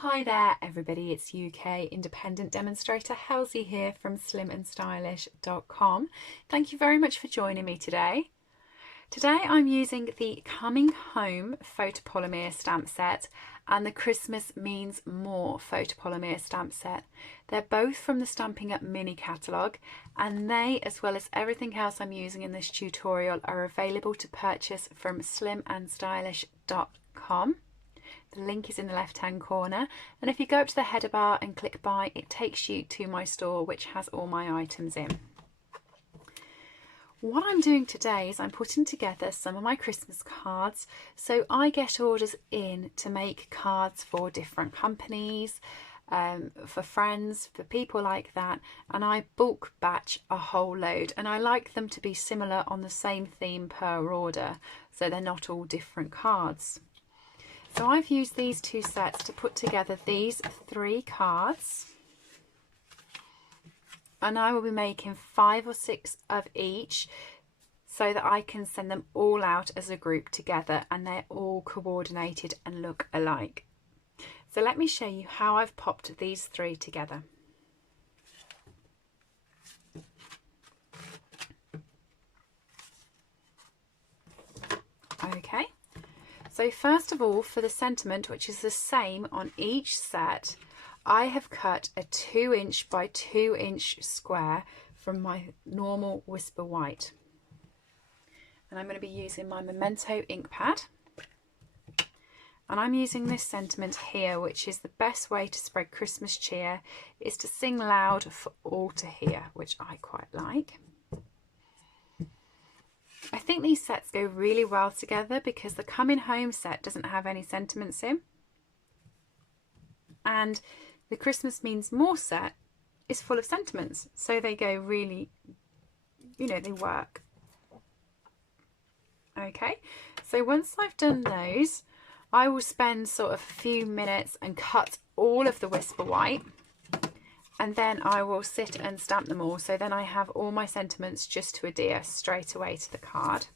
Hi there everybody, it's UK independent demonstrator Halsey here from slimandstylish.com. Thank you very much for joining me today. Today I'm using the Coming Home photopolymer stamp set and the Christmas Means More photopolymer stamp set. They're both from the Stampin' Up mini catalogue, and they, as well as everything else I'm using in this tutorial, are available to purchase from slimandstylish.com. The link is in the left hand corner, and if you go up to the header bar and click buy, it takes you to my store which has all my items in. What I'm doing today is I'm putting together some of my Christmas cards, so I get orders in to make cards for different companies, for friends, for people like that, and I bulk batch a whole load, and I like them to be similar on the same theme per order, so they're not all different cards. So I've used these two sets to put together these 3 cards, and I will be making 5 or 6 of each so that I can send them all out as a group together and they're all coordinated and look alike. So let me show you how I've popped these 3 together. Okay. So first of all, for the sentiment, which is the same on each set, I have cut a 2" by 2" square from my normal Whisper White. And I'm going to be using my Memento ink pad. And I'm using this sentiment here, which is the best way to spread Christmas cheer, is to sing loud for all to hear, which I quite like. I think these sets go really well together because the Coming Home set doesn't have any sentiments in, and the Christmas Means More set is full of sentiments, so they go really, they work. Okay, so once I've done those, I will spend sort of a few minutes and cut all of the Whisper White, and then I will sit and stamp them all, so then I have all my sentiments just to adhere straight away to the card.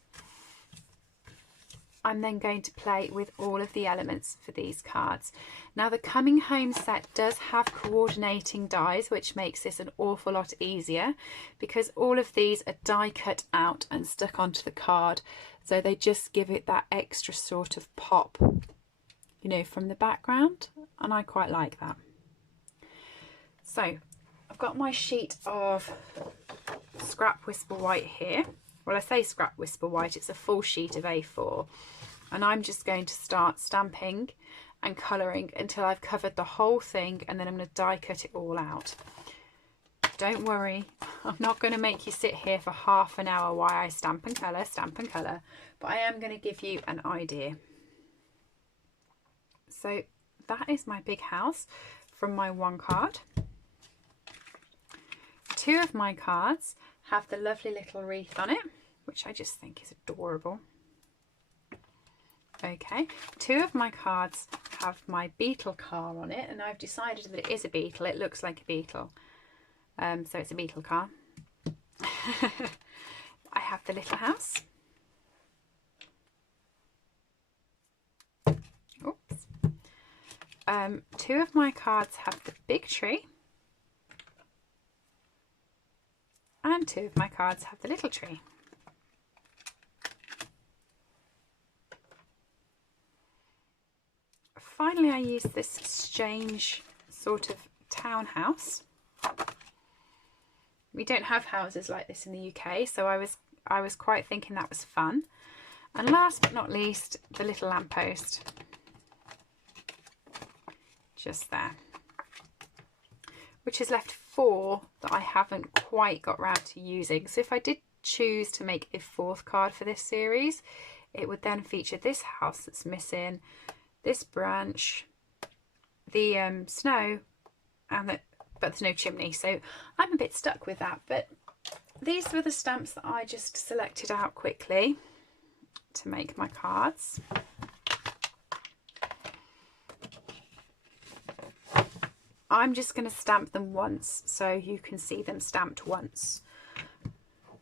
I'm then going to play with all of the elements for these cards. Now the Coming Home set does have coordinating dies, which makes this an awful lot easier because all of these are die cut out and stuck onto the card, so they just give it that extra sort of pop, from the background, and I quite like that. So I've got my sheet of scrap Whisper White here. Well, I say scrap Whisper White, it's a full sheet of A4. And I'm just going to start stamping and colouring until I've covered the whole thing, and then I'm going to die cut it all out. Don't worry, I'm not going to make you sit here for half an hour while I stamp and colour, but I am going to give you an idea. So that is my big house from my one card. 2 of my cards have the lovely little wreath on it, which I just think is adorable. Okay, 2 of my cards have my beetle car on it, and I've decided that it is a beetle. It looks like a beetle, so it's a beetle car. I have the little house. Oops. 2 of my cards have the big tree. And 2 of my cards have the little tree. Finally, I use this strange sort of townhouse. We don't have houses like this in the UK, so I was quite thinking that was fun. And last but not least, the little lamppost. Just there. Which has left 4 that I haven't quite got round to using. So if I did choose to make a 4th card for this series, it would then feature this house that's missing, this branch, the snow, but there's no chimney. So I'm a bit stuck with that. But these were the stamps that I just selected out quickly to make my cards. I'm just going to stamp them once so you can see them stamped once.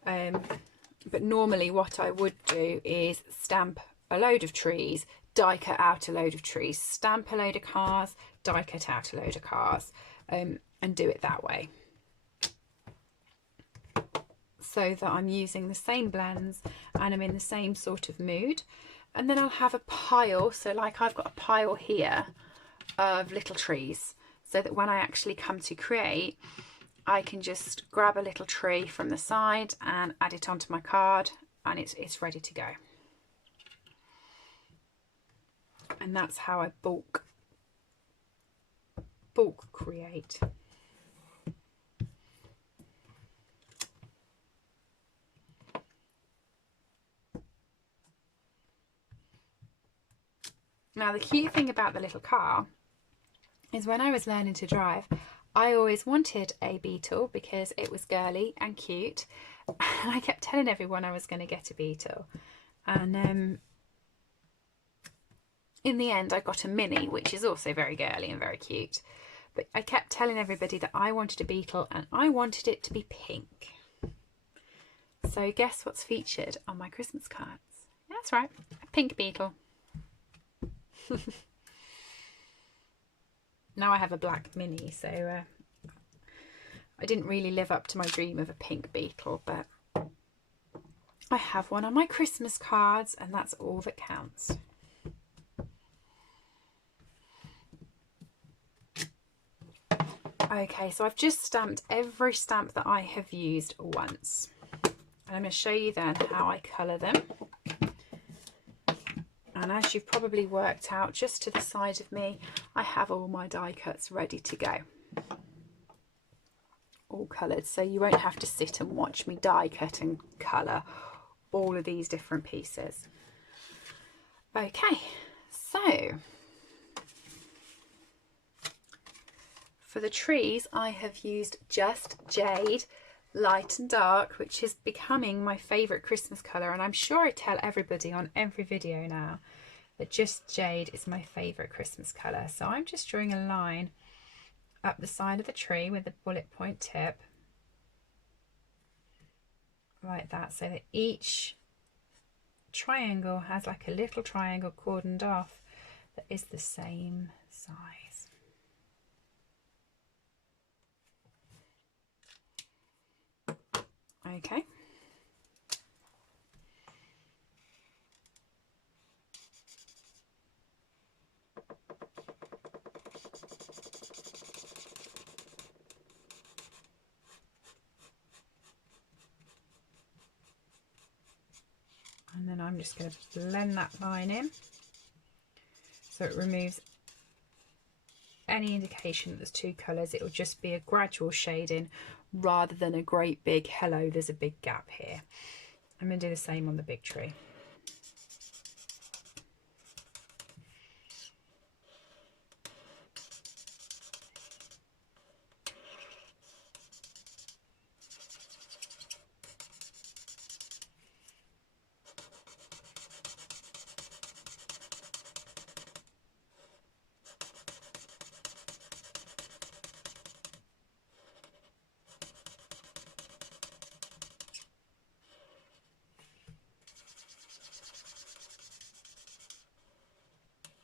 But normally what I would do is stamp a load of trees, die cut out a load of trees, stamp a load of cars, die cut out a load of cars, and do it that way, so that I'm using the same blends and I'm in the same sort of mood. And then I'll have a pile, so like I've got a pile here of little trees, so that when I actually come to create, I can just grab a little tree from the side and add it onto my card, and it's ready to go. And that's how I bulk create. Now the cute thing about the little car is when I was learning to drive, I always wanted a Beetle because it was girly and cute, and I kept telling everyone I was going to get a Beetle, and in the end I got a Mini, which is also very girly and very cute, but I kept telling everybody that I wanted a Beetle and I wanted it to be pink. So guess what's featured on my Christmas cards? That's right, a pink Beetle. Now I have a black Mini, so I didn't really live up to my dream of a pink Beetle, but I have one on my Christmas cards, and that's all that counts. Okay, so I've just stamped every stamp that I have used once, and I'm going to show you then how I colour them. And as you've probably worked out, just to the side of me, I have all my die cuts ready to go. All coloured, so you won't have to sit and watch me die cut and colour all of these different pieces. Okay, so for the trees, I have used Just Jade Light and Dark, which is becoming my favourite Christmas colour, and I'm sure I tell everybody on every video now that Just Jade is my favourite Christmas colour. So I'm just drawing a line up the side of the tree with a bullet point tip like that, so that each triangle has like a little triangle cordoned off that is the same size. Okay. And then I'm just going to blend that line in so it removes any indication that there's two colours. It will just be a gradual shading rather than a great big hello, there's a big gap here. I'm going to do the same on the big tree.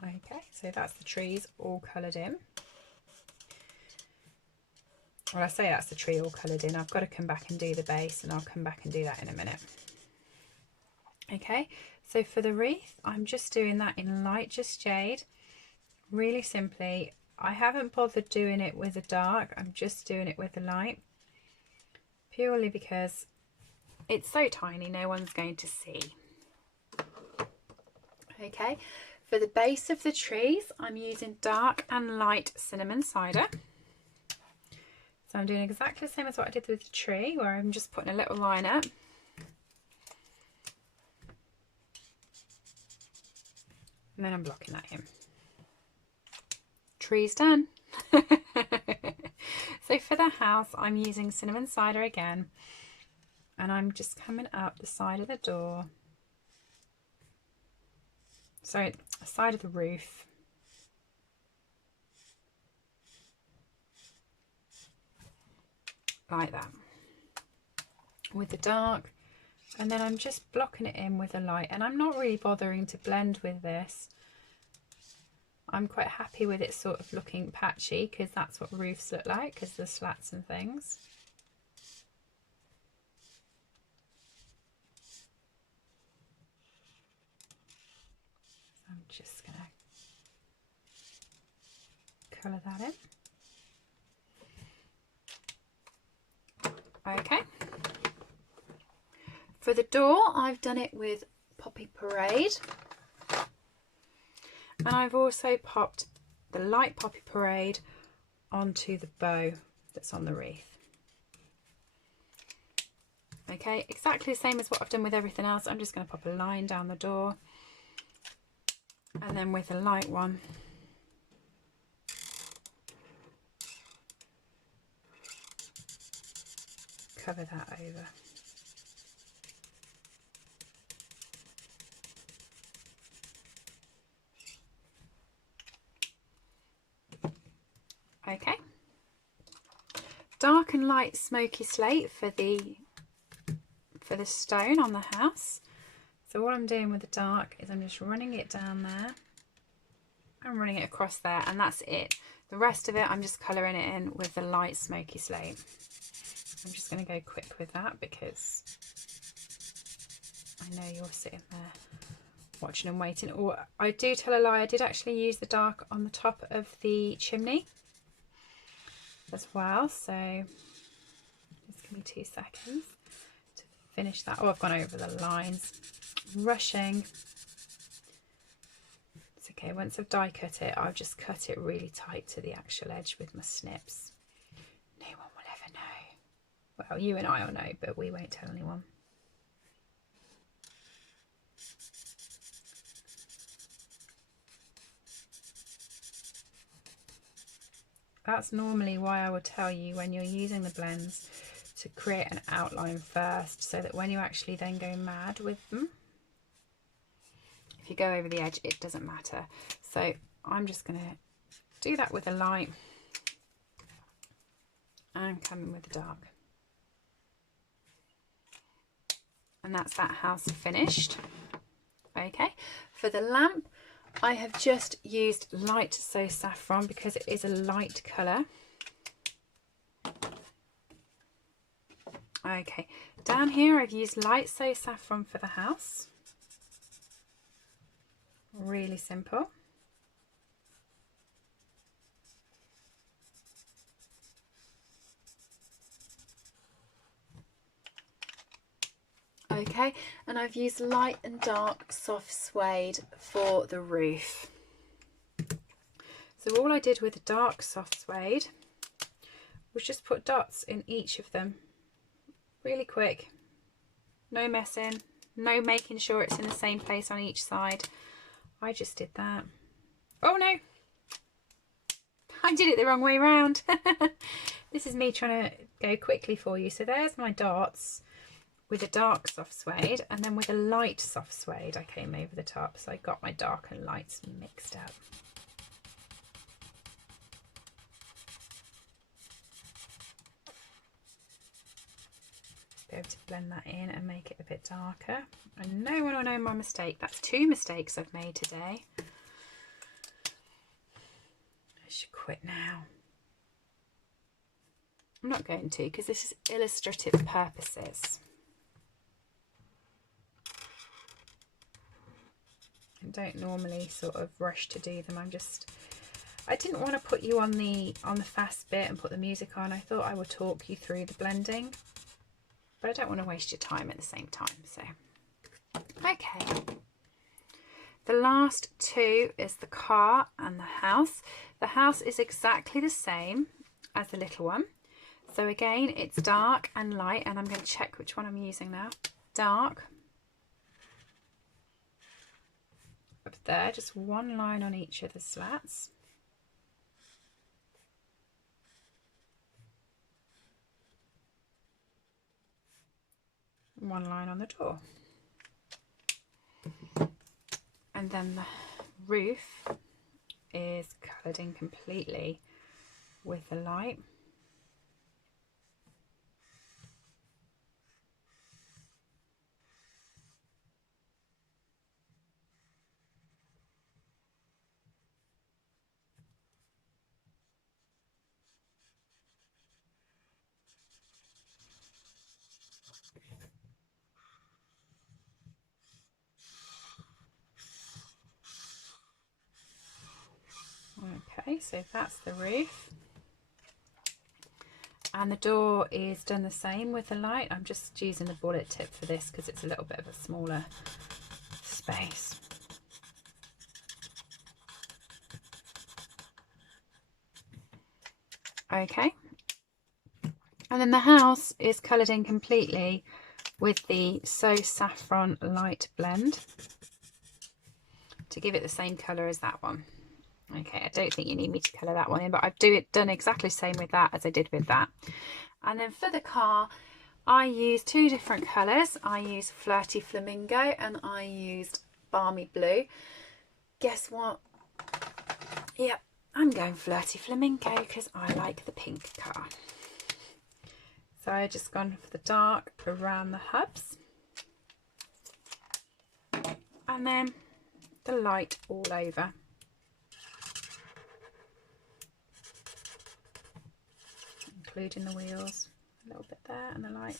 Okay, so that's the trees all coloured in. Well, I say that's the tree all coloured in. I've got to come back and do the base, and I'll come back and do that in a minute. Okay, so for the wreath, I'm just doing that in light Just Jade, really simply. I haven't bothered doing it with a dark, I'm just doing it with a light, purely because it's so tiny, no one's going to see. Okay, for the base of the trees, I'm using dark and light cinnamon cider. So I'm doing exactly the same as what I did with the tree, where I'm just putting a little line up. And then I'm blocking that in. Tree's done. So for the house, I'm using cinnamon cider again. And I'm just coming up the side of the door. Sorry, the side of the roof. Like that. With the dark, And then I'm just blocking it in with a light, and I'm not really bothering to blend with this. I'm quite happy with it sort of looking patchy, because that's what roofs look like, because the slats and things. I'm just going to colour that in. Okay. For the door, I've done it with Poppy Parade. And I've also popped the light Poppy Parade onto the bow that's on the wreath. Okay, exactly the same as what I've done with everything else. I'm just going to pop a line down the door. And then with the light one, cover that over. Okay. Dark and light smoky slate for the stone on the house. So what I'm doing with the dark is I'm just running it down there. I'm running it across there, and that's it. The rest of it I'm just colouring it in with the light smoky slate. I'm just going to go quick with that because I know you're sitting there watching and waiting. Or I do tell a lie, I did actually use the dark on the top of the chimney as well, so just give me 2 seconds to finish that. Oh, I've gone over the lines. Rushing. It's okay, once I've die cut it, I'll just cut it really tight to the actual edge with my snips. No one will ever know. Well, you and I will know, but we won't tell anyone. That's normally why I would tell you when you're using the blends to create an outline first, so that when you actually then go mad with them, if you go over the edge, it doesn't matter. So I'm just going to do that with a light and come in with the dark. And that's that house finished. Okay, for the lamp, I have just used light So Saffron because it is a light colour. Okay, down here I've used light So Saffron for the house. Really simple. Okay, and I've used light and dark soft suede for the roof. So all I did with the dark soft suede was just put dots in each of them. Really quick. No messing, no making sure it's in the same place on each side. I just did that. Oh no! I did it the wrong way around. This is me trying to go quickly for you. So there's my dots with a dark soft suede, and then with a light soft suede I came over the top, so I got my dark and lights mixed up. Be able to blend that in and make it a bit darker, and no one will know my mistake. That's 2 mistakes I've made today. I should quit now. I'm not going to, because this is illustrative purposes. I don't normally sort of rush to do them. I didn't want to put you on the fast bit and put the music on. I thought I would talk you through the blending, but I don't want to waste your time at the same time. So okay, the last 2 is the car and the house. The house is exactly the same as the little one. So again, it's dark and light, and I'm going to check which one I'm using now. Dark. Up there, just 1 line on each of the slats. One line on the door. And then the roof is coloured in completely with the light. Okay, so that's the roof. And the door is done the same with the light. I'm just using the bullet tip for this because it's a little bit of a smaller space. Okay. And then the house is coloured in completely with the So Saffron Light blend to give it the same colour as that one. Okay, I don't think you need me to colour that one in, but I've done exactly the same with that as I did with that. And then for the car, I used two different colours. I used Flirty Flamingo and I used Balmy Blue. Guess what? Yep, I'm going Flirty Flamingo because I like the pink car. So I just gone for the dark around the hubs. And then the light all over. Including the wheels, a little bit there, and the light.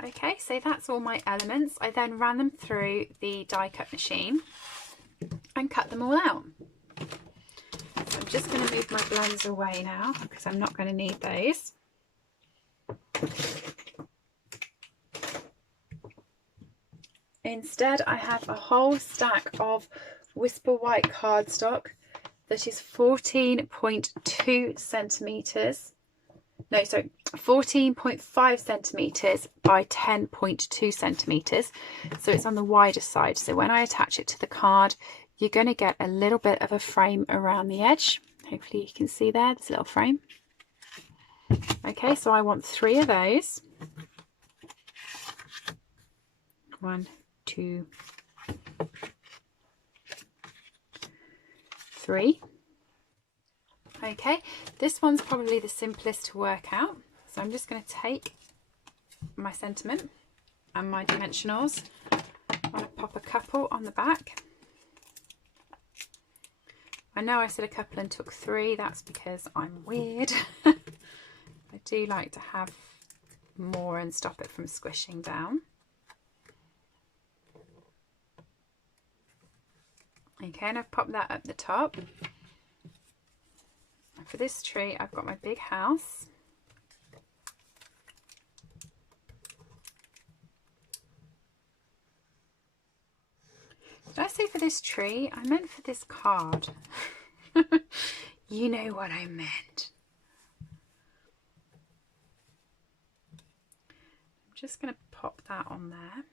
Okay, so that's all my elements. I then ran them through the die cut machine and cut them all out. So I'm just going to move my blends away now because I'm not going to need those. Instead, I have a whole stack of Whisper White cardstock that is 14.2 centimetres. No, sorry, 14.5 centimetres by 10.2 centimetres. So it's on the wider side. So when I attach it to the card, you're going to get a little bit of a frame around the edge. Hopefully you can see there, this little frame. Okay, so I want 3 of those. 1, 2, 3. Okay, this one's probably the simplest to work out. So I'm just going to take my sentiment and my dimensionals. I'm going to pop a couple on the back. I know I said a couple and took 3. That's because I'm weird. I do like to have more and stop it from squishing down. Okay, and I've popped that up the top. And for this tree, I've got my big house. Did I say for this tree? I meant for this card. You know what I meant. I'm just going to pop that on there.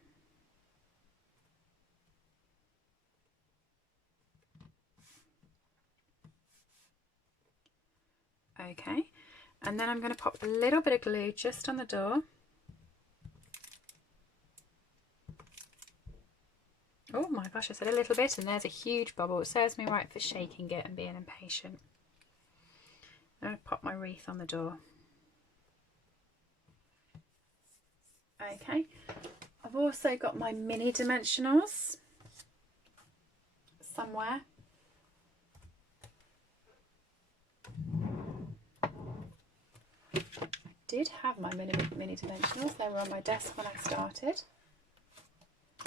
Okay, and then I'm going to pop a little bit of glue just on the door. Oh my gosh, I said a little bit and there's a huge bubble. It serves me right for shaking it and being impatient. I'm going to pop my wreath on the door. Okay, I've also got my mini dimensionals somewhere. I did have my mini dimensionals. They were on my desk when I started.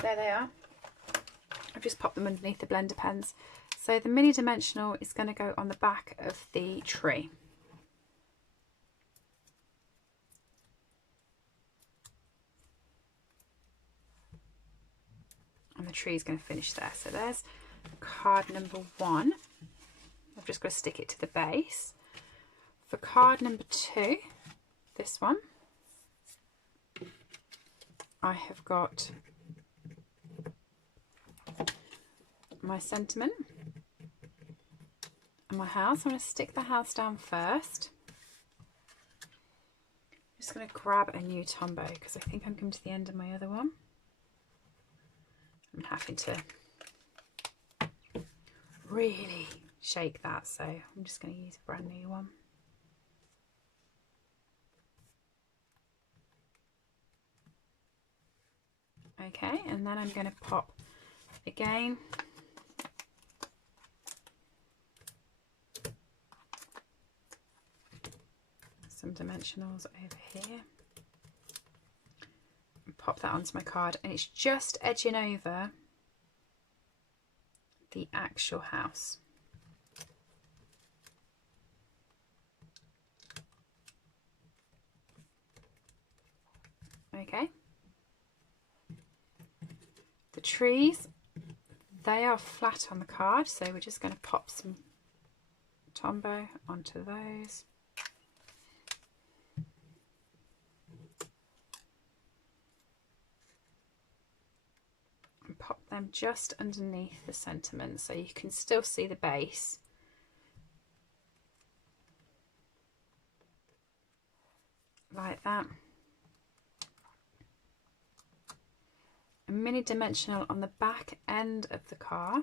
There they are. I've just popped them underneath the blender pens. So the mini dimensional is going to go on the back of the tree. And the tree is going to finish there. So there's card number 1. I've just got to stick it to the base. For card number 2, this one, I have got my sentiment and my house. I'm going to stick the house down first. I'm just going to grab a new Tombow because I think I'm coming to the end of my other one. I'm having to really shake that, so I'm just going to use a brand new one. Okay, and then I'm going to pop again some dimensionals over here and pop that onto my card, and it's just edging over the actual house. Okay. The trees, they are flat on the card, so we're just going to pop some Tombow onto those. And pop them just underneath the sentiment so you can still see the base. Like that. A mini dimensional on the back end of the car.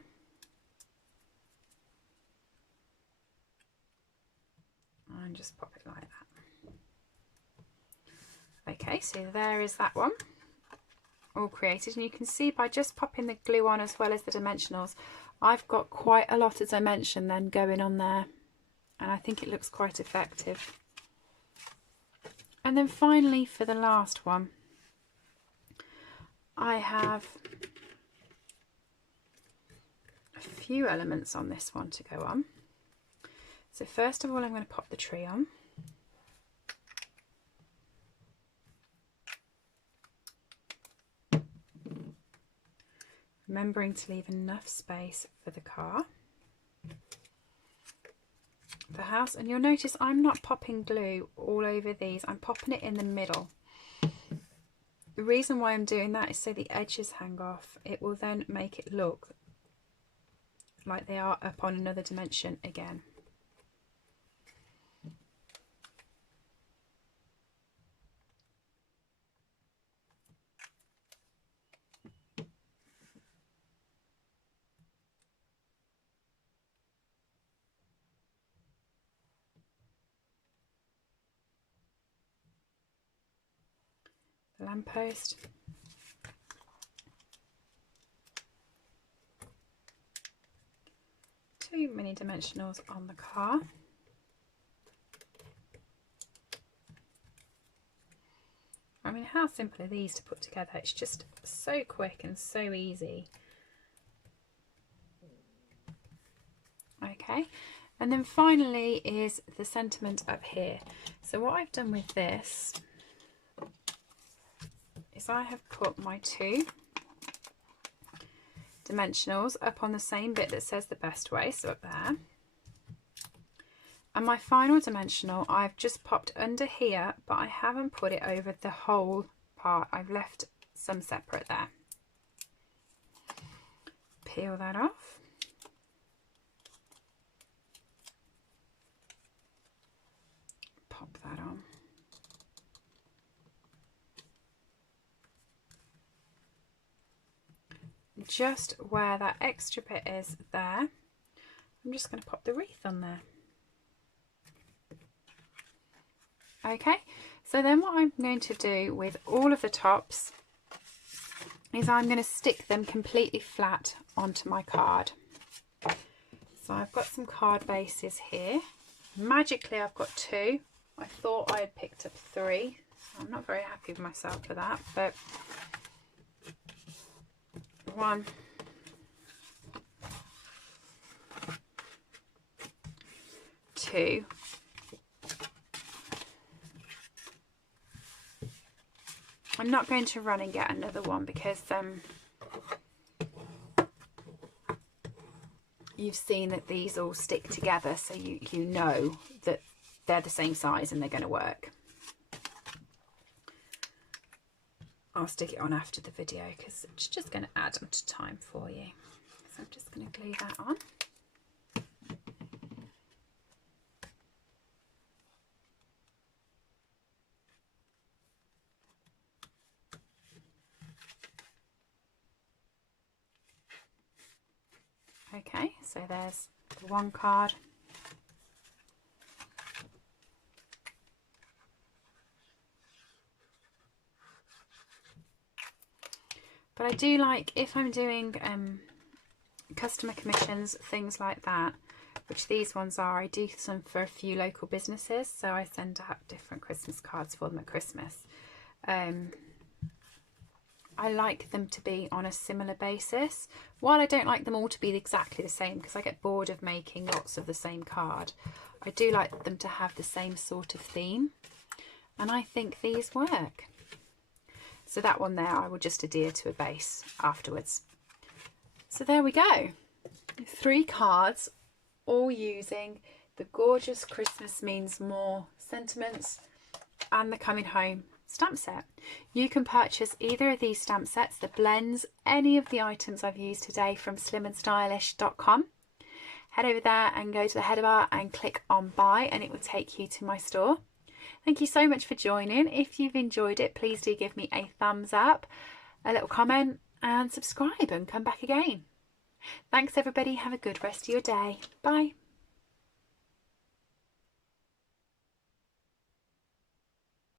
And just pop it like that. Okay, so there is that one all created, and you can see by just popping the glue on as well as the dimensionals, I've got quite a lot of dimension then going on there, and I think it looks quite effective. And then finally for the last one, I have a few elements on this one to go on. So first of all, I'm going to pop the tree on. Remembering to leave enough space for the car. The house, and you'll notice I'm not popping glue all over these, I'm popping it in the middle. The reason why I'm doing that is so the edges hang off. It will then make it look like they are up on another dimension again. The lamppost. Two mini dimensionals on the car. I mean, how simple are these to put together? It's just so quick and so easy. Okay, and then finally is the sentiment up here. So what I've done with this is I have put my two dimensionals up on the same bit that says the best way, so up there. And my final dimensional I've just popped under here, but I haven't put it over the whole part. I've left some separate there. Peel that off. Pop that on. Just where that extra bit is there, I'm just going to pop the wreath on there. Okay, so then what I'm going to do with all of the tops is I'm going to stick them completely flat onto my card. So I've got some card bases here. Magically I've got two. I thought I had picked up three. I'm not very happy with myself for that, but one, two, I'm not going to run and get another one because you've seen that these all stick together, so you know that they're the same size and they're going to work. I'll stick it on after the video because it's just going to add on to time for you. So I'm just going to glue that on. Okay, so there's the one card. But I do like, if I'm doing customer commissions, things like that, which these ones are, I do some for a few local businesses, so I send out different Christmas cards for them at Christmas. I I like them to be on a similar basis. While I don't like them all to be exactly the same, because I get bored of making lots of the same card, I do like them to have the same sort of theme, and I think these work. So that one there I will just adhere to a base afterwards. So there we go. 3 cards, all using the gorgeous Christmas Means More sentiments and the Coming Home stamp set. You can purchase either of these stamp sets, the blends, any of the items I've used today from slimandstylish.com. Head over there and go to the header bar and click on buy, and it will take you to my store. Thank you so much for joining. If you've enjoyed it, please do give me a thumbs up, a little comment, and subscribe and come back again. Thanks everybody. Have a good rest of your day. Bye.